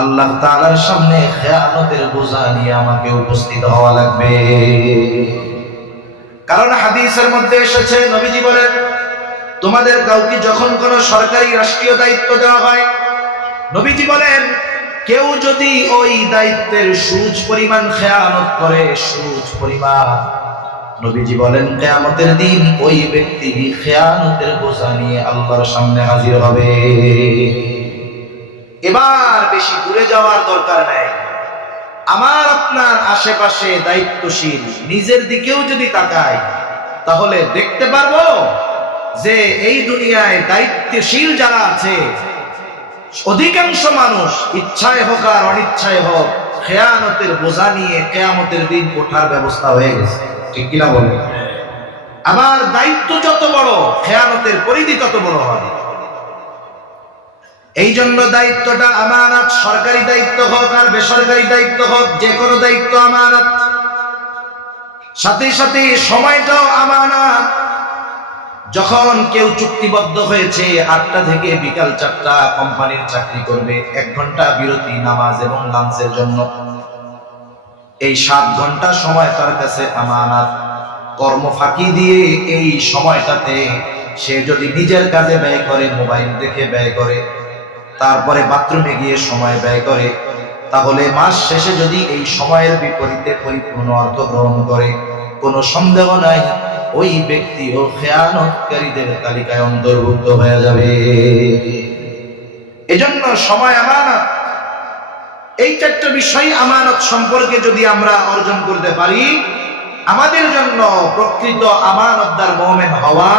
আল্লাহ তাআলার সামনে খেয়ানতের বোঝা নিয়ে আমাকে উপস্থিত হওয়া লাগবে। কারণ হাদিসের মধ্যে এসেছে, নবীজি বলেন, তোমাদের কাউকে যখন কোনো সরকারি রাষ্ট্রীয় দায়িত্ব দেওয়া হয়, নবীজি বলেন, কেউ যদি ওই দায়িত্বের সুদ পরিমাণ খেয়ানত করে, সুদ পরিমাণ, নবীজি বলেন কিয়ামতের দিন ওই ব্যক্তি খেয়ানতের বোঝা নিয়ে আল্লাহর সামনে হাজির হবে। এবার বেশি দূরে যাওয়ার দরকার নাই। আমার আপনার আশেপাশে দায়িত্বশীল নিজের দিকেও যদি তাকাই তাহলে দেখতে পারবো যে এই দুনিয়ায় দায়িত্বশীল যারা আছে অধিকাংশ মানুষ ইচ্ছায় হোক আর অনিচ্ছায় হোক খেয়ানতের বোঝা নিয়ে কিয়ামতের দিন ওঠার ব্যবস্থা হয়ে গেছে। ঠিক কিনা বলে? আবার দায়িত্ব যত বড় খেয়ানতের পরিধি তত বড় হবে। এই জন্য দায়িত্বটা আমানত, সরকারি দায়িত্ব হোক আর বেসরকারি দায়িত্ব হোক, যে কোনো দায়িত্ব আমানত। সাথে সাথে সময়টাও আমানত। যখন কেউ চুক্তিবদ্ধ হয়েছে 8টা থেকে বিকাল 4টা কোম্পানির চাকরি করবে, 1 ঘন্টা বিরতি নামাজ এবং লাঞ্চের জন্য, এই 7 ঘন্টা সময় তার কাছে আমানত। কর্ম ফাঁকি দিয়ে এই সময়টাতে সে যদি নিজের কাজে ব্যয় করে, মোবাইল দেখে ব্যয় করে, তারপরে বাথরুমে গিয়ে সময় ব্যয় করে, তাহলে মাস শেষে যদি এই সময়ের বিপরীতে পরিপূর্ণ অর্থ গ্রহণ করে, কোনো সন্দেহ নাই ওই ব্যক্তিও খেয়ানতকারীদের তালিকায় অন্তর্ভুক্ত হয়ে যাবে। এজন্য সময় আমানত। এই 4টা বিষয় আমানত সম্পর্কে যদি আমরা অর্জন করতে পারি, আমাদের জন্য প্রকৃত আমানতদার মুমিন হওয়া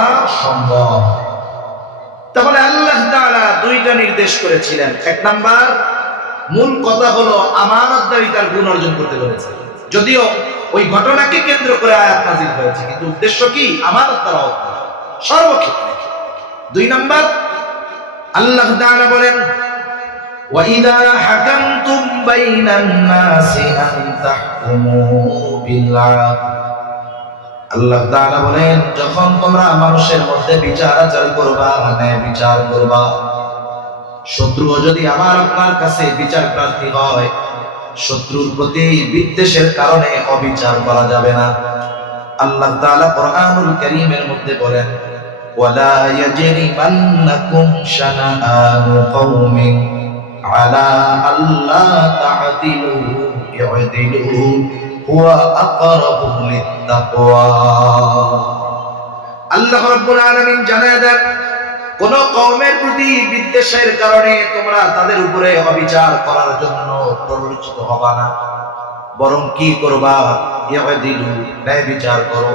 সম্ভব। তাহলে আল্লাহ তাআলা 2টা নির্দেশ করেছিলেন। 1 নাম্বার মূল কথা হলো আমানতদারিতার গুণ অর্জন করতে বলেছে, যদিও ওই ঘটনাকে কেন্দ্র করে আয়াত নাযিল হয়েছে, কিন্তু উদ্দেশ্য কি? আমানতদার হওয়া সর্বক্ষেত্রে। 2 নাম্বার আল্লাহ তাআলা বলেন وَإِذَا حَكَمْتُمْ بَيْنَ النَّاسِ أَن تَحْكُمُوا بِالْعَدْلِ। আল্লাহ তাআলা বলেন যখন তোমরা মানুষের মধ্যে বিচার আচার করবা, ন্যায় বিচার করবা, শত্রুও যদি আমার আপনার কাছে বিচার প্রার্থী হয়, শত্রুর প্রতি বিদ্বেষের কারণে অবিচার করা যাবে না। আল্লাহ তাআলা কোরআনুল কারীমের মধ্যে বলেন ওয়ালা ইয়াজরিমান্নাকুম শানাআনু কওমিন আলা আল্লা তা'দিলু ই'দিলু হুয়া আকরাবু লিত-তাকওয়া। আল্লাহ রাব্বুল আলামিন জানায় দেন কোন কওমের প্রতি বিদ্বেষের কারণে তোমরা তাদের উপরে অবিচার করার জন্য প্ররোচিত হবা না, বরং কি করবা? ই'দিলু, ন্যায় বিচার করো।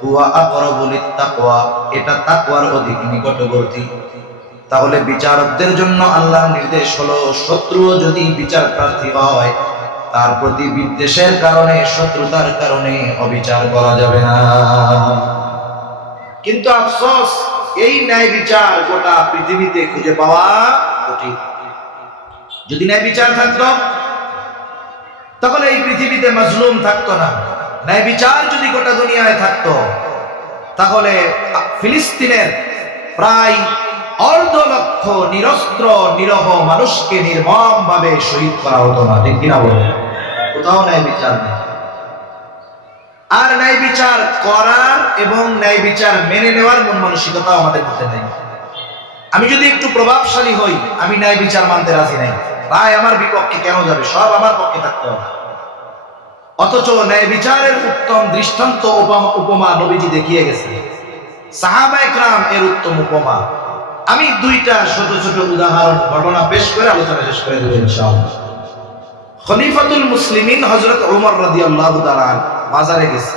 হুয়া আকরাবু লিত-তাকওয়া, এটা তাকওয়ার অধিক নিকটবর্তী। তাহলে বিচারকদের জন্য আল্লাহর নির্দেশ হলো শত্রুও যদি বিচার প্রার্থী হয়, তার প্রতি বিদ্বেষের কারণে, শত্রুতার কারণে অবিচার করা যাবে না। কিন্তু আফসোস, এই ন্যায় বিচার গোটা পৃথিবীতে খুঁজে পাওয়া কঠিন। যদি ন্যায় বিচার থাকতো তাহলে এই পৃথিবীতে মাজলুম থাকতো না। ন্যায় বিচার যদি গোটা দুনিয়ায় থাকতো তাহলে ফিলিস্তিনের প্রায় 1.5 লক্ষ নিরস্ত্র নিরহ মানুষকে নির্মমভাবে শহীদ করা হতো না। ঠিক কিনা বলুন? কোথাও ন্যায় বিচার নেই। আর ন্যায় বিচার করার এবং ন্যায় বিচার মেনে নেওয়ার মন মানসিকতা আমাদের মধ্যে নেই। আমি যদি একটু প্রভাবশালী হই, আমি ন্যায় বিচার মানতে রাজি নাই। তাই আমার বিপক্ষে কেন যাবে? সব আমার পক্ষে থাকতে হবে। অথচ ন্যায় বিচারের উত্তম দৃষ্টান্ত উপমা নবীজি দেখিয়ে গেছে। সাহাবায়ে কেরাম এর উত্তম উপমা। আমি 2টা ছোট ছোট উদাহরণ ঘটনা পেশ করে আলোচনা শেষ করে দেব ইনশাআল্লাহ। খলিফাতুল মুসলিমিন হযরত ওমর রাদিয়াল্লাহু তাআলা বাজারে গেছে,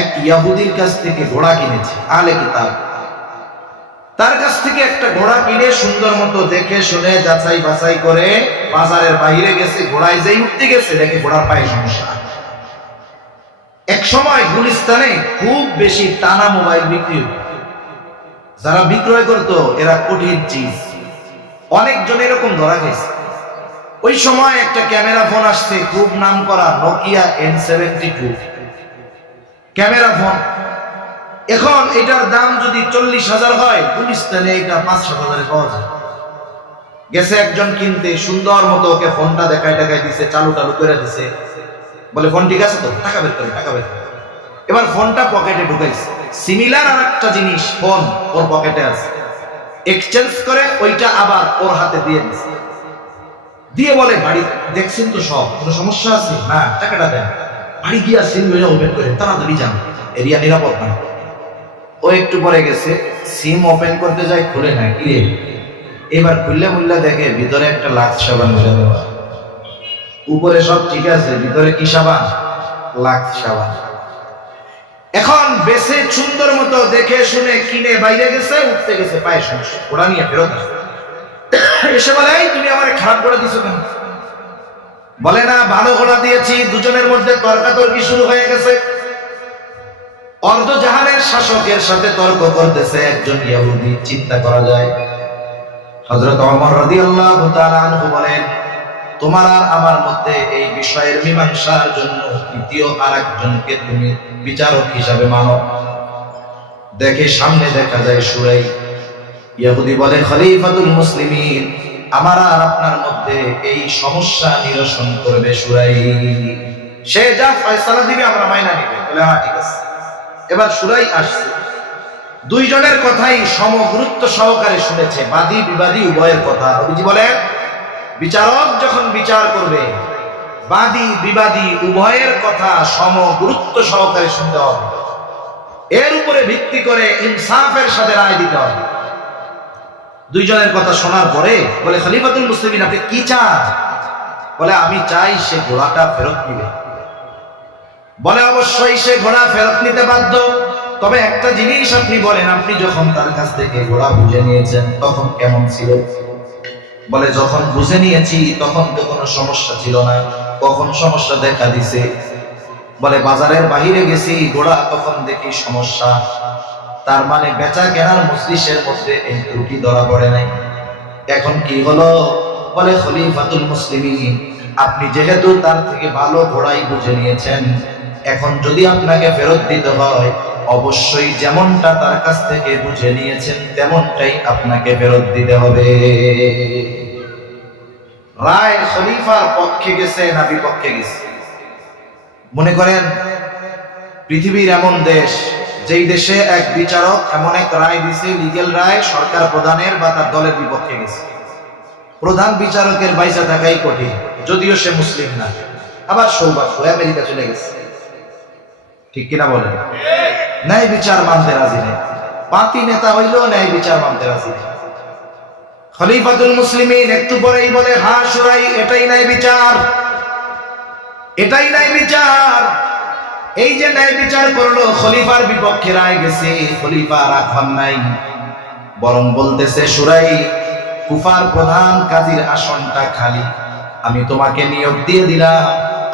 এক ইহুদির কাছ থেকে ঘোড়া কিনেছে, আহলে কিতাব। তার কাছ থেকে একটা ঘোড়া কিনে সুন্দর মতো দেখে শুনে যাচাই বাছাই করে বাজারের বাইরে গেছে। ঘোড়ায় যেই উঠতে গেছে দেখে ঘোড়ার পায়ে সমস্যা। এক সময় গুলিস্তানে খুব বেশি টানা মোবাইল বিক্রি হতো। যারা বিক্রয় করতো এরা কঠিন চিজ, অনেকজন এরকম ধরা গেছে। ওই সময় একটা ক্যামেরা ফোন আসছে, খুব নাম করা নোকিয়া N72 ক্যামেরা ফোন। এখন এটার দাম যদি 40,000 হয়, গুলিস্তানে এটা 5-7 হাজারে পাওয়া যায়। গেছে একজন কিনতে, সুন্দর মতো ওকে ফোনটা দেখায় দিছে, চালু করে দিছে। বলে ফোন ঠিক আছে তো? টাকা বের করে, টাকা বের করে। এবার ফোনটা পকেটে ঢুকাইছে। সিমিলার আর একটা জিনিস ফোন ওর পকেটে আছে, এক্সচেঞ্জ করে ওইটা আবার ওর হাতে দিয়ে দিছে। দিয়ে বলে বাড়ি দেখছেন তো সব, কোনো সমস্যা আছে না? টাকাটা দেন। বাড়ি গিয়া সিম ওপেন করে তাড়াতাড়ি যান। এরিয়া নিরাপদ না। ও একটু পরে গেছে, সিম ওপেন করতে যায়, খুলে না, কি রে? এবার খুললে মুল্লা দেখে ভিতরে একটা লাক্স সাবান মিলে দেওয়া, উপরে সব ঠিক আছে, ভিতরে কি সাবান? লাক্স সাবান। এখন বেশে সুন্দর মতো দেখে শুনে কিনে বাইরে গেছে, উঠতে গেছে, পায়ে সমস্যা, ওরা নিয়ে ফেরত আসে। এসে বলে, এই তুমি আমার খারাপ করে দিছো কেন? বলে না, ভালো ঘোড়া দিয়েছি। দুজনের মধ্যে তর্কাতর্কি শুরু হয়ে গেছে। অর্ধ জাহানের শাসকের সাথে তর্ক করতেছে একজন ইহুদি। চিন্তা করা যায়। হযরত ওমর রাদিয়াল্লাহু তাআলা আনহু বলেন, তোমার আর আমার মধ্যে এই বিষয়ের মীমাংসার জন্য তৃতীয় আরেকজনকে তুমি বিচারক হিসাবে মানো। দেখে সামনে দেখা যায় সুরাই। ইহুদি বলে, খলিফাতুল মুসলিমিন, আমার আর আপনার মধ্যে এই সমস্যা নিরসন করবে সুরাই। সে যা ফয়সালা দিবে আমরা মাইনা নিবে। বলে, হ্যাঁ ঠিক আছে। এবার সুরাই আসছে। দুইজনের কথাই সমগুরুত্ব সহকারে শুনেছে, বাদী বিবাদী উভয়ের কথা। নবীজি বলেন, বিচারক যখন বিচার করবে, বাদী বিবাদী উভয়ের কথা সমগুরুত্ব সহকারে শুনতে হবে। এর উপরে ভিত্তি করে ইনসাফের সাথে রায় দিতে হবে। দুইজনের কথা শোনার পরে বলে, খলিফাতুল মুসলিমিন, আপনি কি চান? বলে, আমি চাই সে ঘোড়াটা ফেরত নিবে। বলে, অবশ্যই সে ঘোড়া ফেরত নিতে বাধ্য। তবে একটা জিনিস আপনি বলেন, আপনি যখন তার কাছ থেকে ঘোড়া বুঝে নিয়েছেন তখন কেমন ছিল? বলে, যখন বুঝে নিয়েছি তখন তো কোনো সমস্যা ছিল না। কখন সমস্যা দেখা দিছে? বলে, বাজারের বাহিরে গেছি, ঘোড়া তখন দেখি সমস্যা। তার মানে বেচা কেনার মজলিসের মধ্যে এই ত্রুটি ধরা পড়ে নাই। এখন কি হলো? বলে, খলিফাতুল মুসলিমিন, আপনি যেহেতু তার থেকে ভালো ঘোড়াই বুঝে নিয়েছেন, এখন যদি আপনাকে ফেরত দিতে হয়, অবশ্যই যেমনটা তার কাছ থেকে বুঝে নিয়েছেন তেমনটাই আপনাকে ফেরত দিতে হবে। রায় খলিফার পক্ষে গেছে না বিপক্ষে গেছে? মনে করেন পৃথিবীর এমন দেশ, যেই দেশে এক বিচারক এমন এক রায় দিছে, লিগ্যাল রায়, সরকার প্রধানের বা তার দলের বিপক্ষে গেছে। প্রধান বিচারকের বাইসা থাকাই কঠিন, যদিও সে মুসলিম না। আবার সৌভাগ্য আমেরিকা চলে গেছে, ঠিক কিনা বলেন? ন্যায় বিচার মানতে রাজি নেই। পাতি নেতা হইলেও ন্যায় বিচার মানতে রাজি নেই। খলিফাতুল মুসলিমিন একটু পরেই বলে, হ্যাঁ সুরাই, এটাই ন্যায় বিচার, এটাই ন্যায় বিচার। এই যে ন্যায় বিচার করলো, খলিফার বিপক্ষে রায় গেছে, খলিফা রাগ হন নাই, বরং বলতেছে, সুরাই, কুফার প্রধান কাজীর আসনটা খালি, আমি তোমাকে নিয়োগ দিয়ে দিলাম,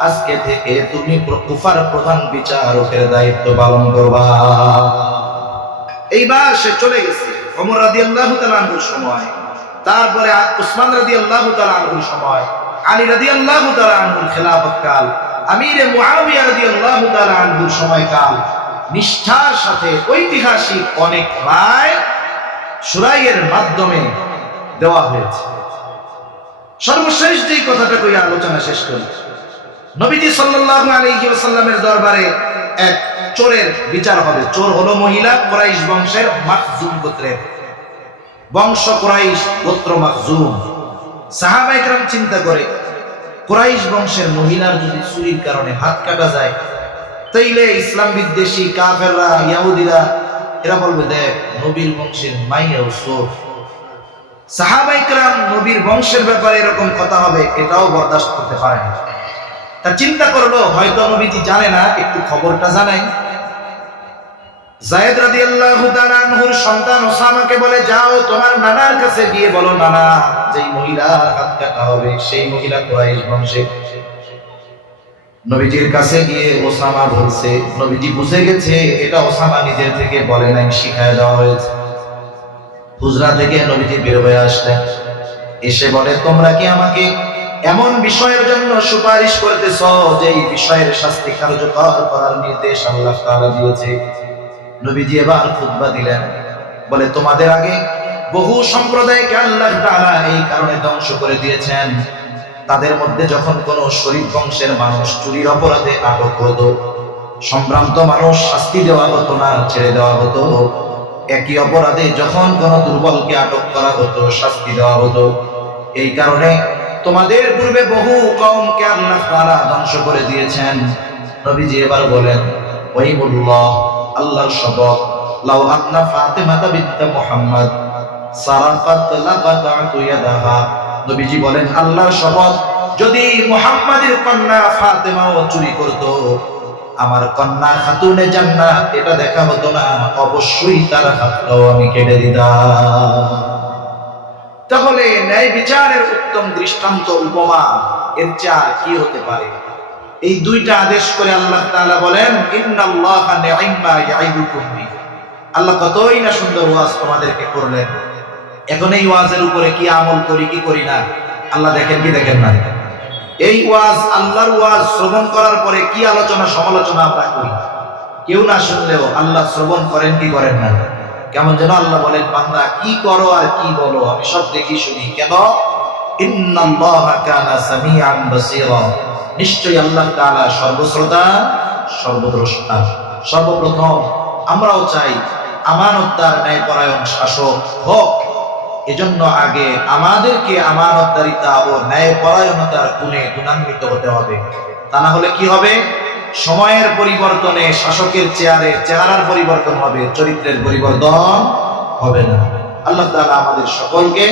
আজকে থেকে তুমি কুফার প্রধান বিচারকের দায়িত্ব পালন করবা। এইবার সে চলে গেছে। ওমর রাদিয়াল্লাহু তাআলা আনহুর সময়, তারপরে উসমান রাদিয়াল্লাহু তাআলা আনহুর সময়, আলী রাদিয়াল্লাহু তাআলা আনহুর খেলাফত কাল, আমিরে মুআবিয়া রাদিয়াল্লাহু তাআলা আনহুর সময়কাল, নিষ্ঠার সাথে ঐতিহাসিক অনেক রায় সুরাইয়ের মাধ্যমে দেওয়া হয়েছে। সর্বশেষ যেই কথাটা কই আলোচনা শেষ করি, নবীজি সাল্লাল্লাহু আলাইহি ওয়াসাল্লামের দরবারে এক চোরের বিচার হবে। চোর হলো মহিলা, কুরাইশ বংশের, মাখজুম গোত্রের বংশ, কুরাইশ গোত্র মাখজুম। সাহাবায়ে কেরাম চিন্তা করে, কুরাইশ বংশের মহিলার যদি চুরির কারণে হাত কাটা যায়, তাইলে ইসলাম বিদ্বেষী কাফেররা, ইহুদিরা এরা বলবে, দেখ নবীর বংশের মাইয়াও চোর। সাহাবায়ে কেরাম নবীর বংশের ব্যাপারে এরকম কথা হবে, এটাও বরদাস্ত করতে পারে না। তা চিন্তা করলো, হয়তো নবীজি জানে না, একটু খবরটা জানাই। যায়েদ রাদিয়াল্লাহু তাআলা আনহুর সন্তান ওসামাকে বলে, যাও তোমার নানার কাছে গিয়ে বলো, নানা, যেই মহিলার হাত কাটা হবে সেই মহিলা কুরাইশ বংশের। নবীজির কাছে গিয়ে ওসামা বলছে, নবীজি বুঝে গেছে এটা ওসামা নিজের থেকে বলে নাই, শিখায় দেওয়া হয়েছে। হুজরা থেকে নবীজি বের হয়ে আসলেন, এসে বলে, তোমরা কি আমাকে এমন বিষয়ের জন্য সুপারিশ করতেছ যেই বিষয়ের শাস্তি কার্যকর করার নির্দেশ আল্লাহ তাআলা দিয়েছে? নবীজি এবার খুতবা দিলেন, বলে, তোমাদের আগে বহু সম্প্রদায়কে আল্লাহ তাআলা এই কারণে ধ্বংস করে দিয়েছেন। তাদের মধ্যে যখন কোন শরীফ বংশের মানুষ চুরির অপরাধে আটক হতো, সম্ভ্রান্ত মানুষ শাস্তি দেওয়া হতো না, ছেড়ে দেওয়া হতো। একই অপরাধে যখন কোন দুর্বলকে আটক করা হতো, শাস্তি দেওয়া হতো। এই কারণে তোমাদের পূর্বে বহু কওমকে আল্লাহ তাআলা ধ্বংস করে দিয়েছেন। নবীজি এবার বলেন, ওয়াইমুল্লাহ, আল্লাহর শপথ, লাউ আন্না ফাতিমাতা বিনত মুহাম্মদ সারাকাত লাকাতাতু ইয়াদাহা, নবীজি বলেন আল্লাহর শপথ, যদি মুহাম্মাদের কন্যা ফাতেমাও চুরি করত, আমার কন্যা খাতুনে জান্নাত এটা দেখা হতো না, অবশ্যই তার হাতটাও আমি কেটে দিতাম। তাহলে ন্যায় বিচারের উত্তম দৃষ্টান্ত উপমা এর চেয়ে কি হতে পারে? এই দুইটা আদেশ করে আল্লাহ তাআলা বলেন ইন্নাল্লাহা নি'মা ইয়া'iদুকুম বিহি। আল্লাহ কতই না সুন্দর ওয়াজ তোমাদেরকে করলেন, এখন এই ওয়াজের উপরে কি আমল করি কি করি না আল্লাহ দেখেন কি দেখেন না? এই ওয়াজ, আল্লাহর ওয়াজ শ্রবণ করার পরে কি আলোচনা সমালোচনা আমরা করি, কেউ না শুনলেও আল্লাহ শ্রবণ করেন কি করেন না? কেমন যেন আল্লাহ বলেন, বান্দা কি করো আর কি বলো আমি সব দেখি শুনি। কেন? ইন্নাল্লাহা কানা সামিআন বাসীরা, নিশ্চয়ই আল্লাহ তাআলা সর্বশ্রোতা সর্বদ্রষ্টা। সর্বপ্রথম আমরাও চাই আমানতদার ন্যায়পরায়ণ শাসক হোক, এজন্য আগে আমাদেরকে আমানতদারিতা ও ন্যায়পরায়ণতার গুণে গুণান্বিত হতে হবে। তা না হলে কি হবে? সময়ের পরিবর্তনে শাসকের চেহারার পরিবর্তন হবে, চরিত্রের পরিবর্তন হবে না। আল্লাহ তাআলা আমাদের সকলকে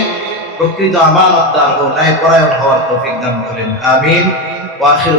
প্রকৃত আমানতদার ও ন্যায়পরায়ণ হওয়ার তৌফিক দান করেন। আমিন। ওয়া আখিরু